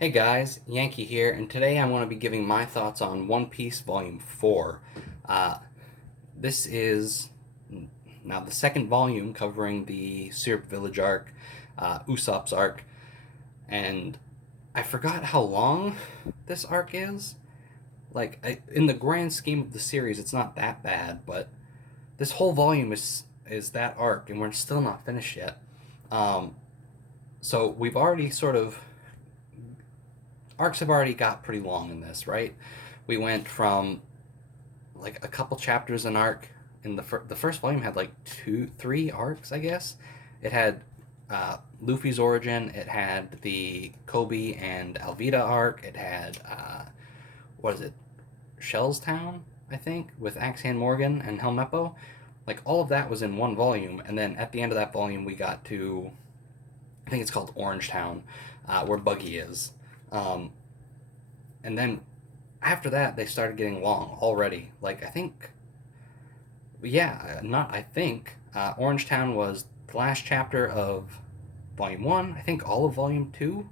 Hey guys, Yankee here, and today I'm going to be giving my thoughts on One Piece Volume 4. Uh, this is now the second volume covering the Syrup Village arc, Usopp's arc, and I forgot how long this arc is. In the grand scheme of the series, it's not that bad, but this whole volume is that arc, and we're still not finished yet. Um, so we've already sort of arcs have already got pretty long in this, right? We went from like a couple chapters an arc in the first volume had like three arcs, I guess. It had Luffy's origin. It had the Kobe and Alvida arc. It had what is it, Shell's Town, I think, with Axe Hand Morgan and Helmeppo. Like all of that was in one volume, and then at the end of that volume, we got to I think it's called Orange Town, where Buggy is. Um, and then after that, they started getting long already. Like, I think, yeah, not I think, Orange Town was the last chapter of Volume 1, I think all of Volume 2,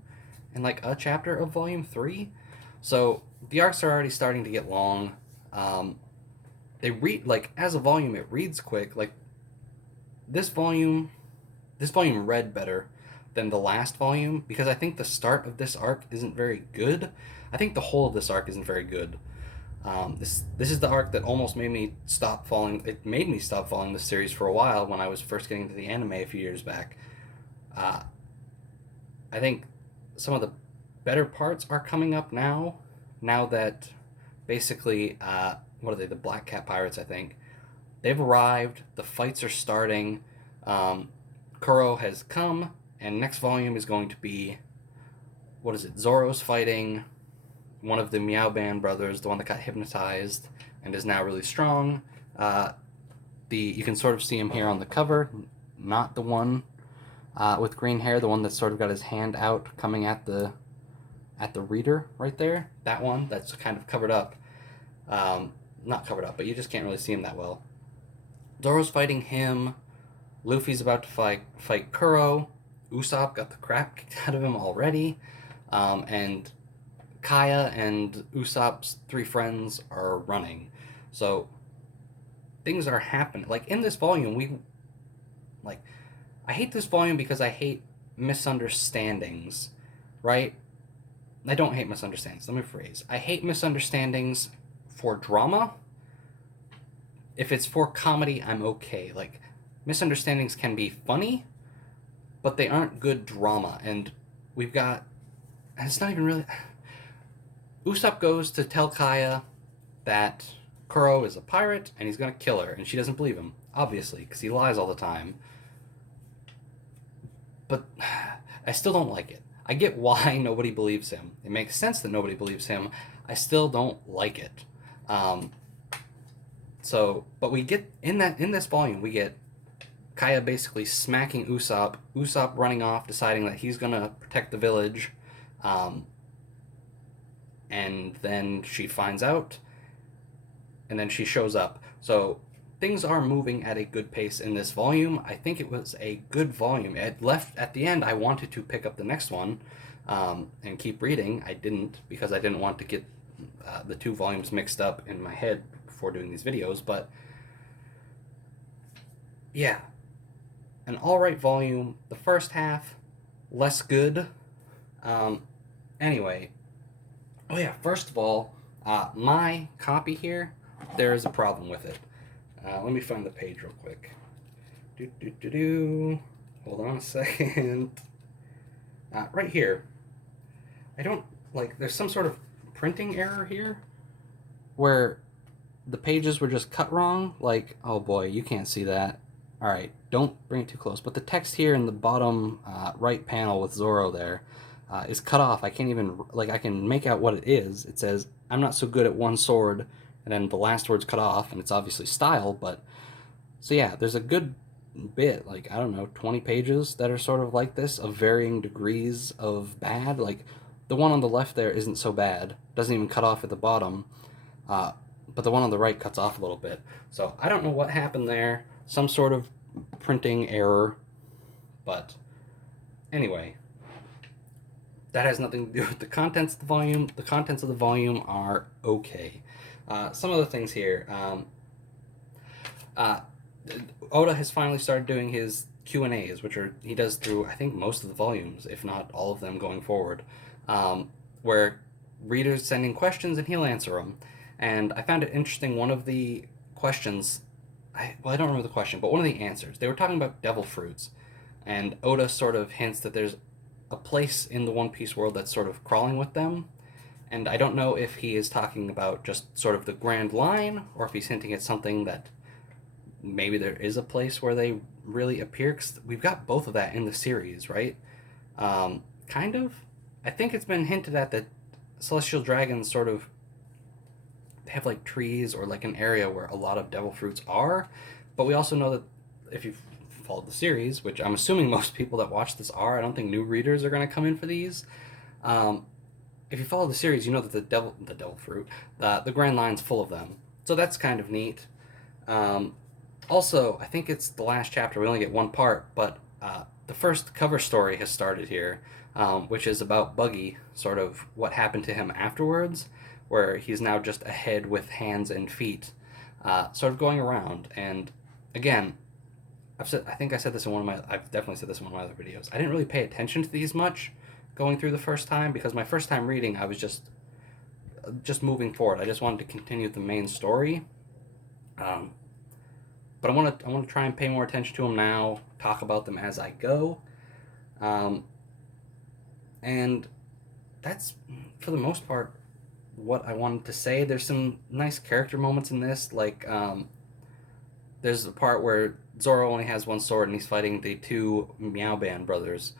and like a chapter of Volume 3. So the arcs are already starting to get long. Um, they read, like, as a volume, it reads quick. Like, this volume, this volume read better than the last volume because I think the start of this arc isn't very good. I think the whole of this arc isn't very good. This is the arc that almost made me stop following. It made me stop following the series for a while when I was first getting into the anime a few years back. Uh, I think some of the better parts are coming up now. Now that basically, what are they? The Black Cat Pirates, I think. They've arrived. The fights are starting. Um, Kuro has come, and next volume is going to be what is it? Zoro's fighting one of the Meow Band brothers, the one that got hypnotized and is now really strong. Uh, you can sort of see him here on the cover, not the one with green hair, the one that's sort of got his hand out, coming at the reader right there. That one that's kind of covered up, not covered up, but you just can't really see him that well. Zoro's fighting him. Luffy's about to fight Kuro. Usopp got the crap kicked out of him already, and Kaya and Usopp's three friends are running. So things are happening. Like in this volume, like I hate this volume because I hate misunderstandings, right? I don't hate misunderstandings. Let me rephrase. I hate misunderstandings for drama. If it's for comedy, I'm okay. Like misunderstandings can be funny, but they aren't good drama. And we've got and it's not even really Usopp goes to tell Kaya that Kuro is a pirate and he's gonna kill her, and she doesn't believe him, obviously, because he lies all the time. But I still don't like it. I get why nobody believes him. It makes sense that nobody believes him. I still don't like it. Um, but we get in this volume, we get Kaya basically smacking Usopp. Usopp running off, deciding that he's gonna protect the village. Um, and then she finds out, and then she shows up. So things are moving at a good pace in this volume. I think it was a good volume. It left at the end. I wanted to pick up the next one and keep reading. I didn't because I didn't want to get the two volumes mixed up in my head before doing these videos. But yeah, an all right volume. The first half less good. Um, anyway, oh yeah. First of all, my copy here, there is a problem with it. Let me find the page real quick. Do do do do. Hold on a second. Right here. I don't like. There's some sort of printing error here, where the pages were just cut wrong. Like, oh boy, you can't see that. All right, don't bring it too close. But the text here in the bottom right panel with Zoro there is cut off. I can't even like. I can make out what it is. It says, "I'm not so good at one sword," and then the last word's cut off, and it's obviously style. But so yeah, there's a good bit, like I don't know, 20 pages that are sort of like this, of varying degrees of bad. Like the one on the left there isn't so bad, doesn't even cut off at the bottom, uh, but the one on the right cuts off a little bit. So I don't know what happened there. Some sort of printing error, but anyway, that has nothing to do with the contents of the volume. The contents of the volume are okay. Some of the things here. Uh, Oda has finally started doing his Q&As, which are he does through I think most of the volumes, if not all of them going forward, where readers send in questions and he'll answer them. And I found it interesting. One of the questions, I don't remember the question, but one of the answers, they were talking about devil fruits, and Oda sort of hints that there's a place in the One Piece world that's sort of crawling with them. And I don't know if he is talking about just sort of the Grand Line, or if he's hinting at something that maybe there is a place where they really appear. Cause we've got both of that in the series, right? Kind of. I think it's been hinted at that celestial dragons sort of have like trees or like an area where a lot of devil fruits are. But we also know that if you've followed the series, which I'm assuming most people that watch this are, I don't think new readers are going to come in for these. If you follow the series, you know that the devil fruit, the Grand Line's full of them. So that's kind of neat. Also, I think it's the last chapter. We only get one part, but the first cover story has started here, which is about Buggy, sort of what happened to him afterwards, where he's now just a head with hands and feet, sort of going around. And again, I think I said this in I've definitely said this in one of my other videos. I didn't really pay attention to these much going through the first time because my first time reading, I was just moving forward. I just wanted to continue the main story. But I want to try and pay more attention to them now, talk about them as I go, and that's for the most part what I wanted to say. There's some nice character moments in this, like there's a part where Zoro only has one sword and he's fighting the two Meow Band brothers,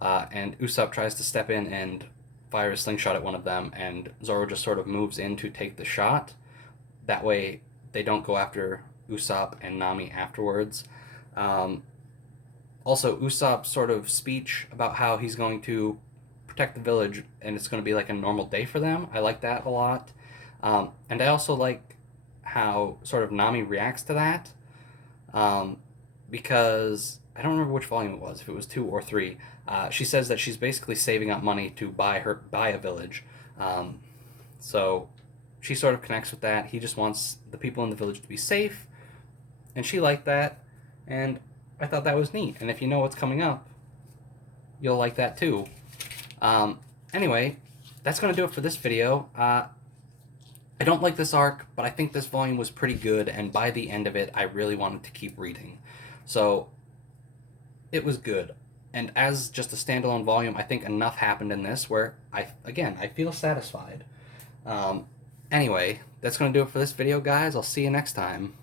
and Usopp tries to step in and fire a slingshot at one of them, and Zoro just sort of moves in to take the shot. That way, they don't go after Usopp and Nami afterwards. Also, Usopp's sort of speech about how he's going to protect the village and it's going to be like a normal day for them. I like that a lot. And I also like how sort of Nami reacts to that, because I don't remember which volume it was, if it was 2 or 3. She says that she's basically saving up money to buy a village. So she sort of connects with that. He just wants the people in the village to be safe, and she liked that, and I thought that was neat. And if you know what's coming up, you'll like that too. Anyway, that's going to do it for this video. I don't like this arc, but I think this volume was pretty good, and by the end of it, I really wanted to keep reading. So, it was good. And as just a standalone volume, I think enough happened in this where, I feel satisfied. Anyway, that's going to do it for this video, guys. I'll see you next time.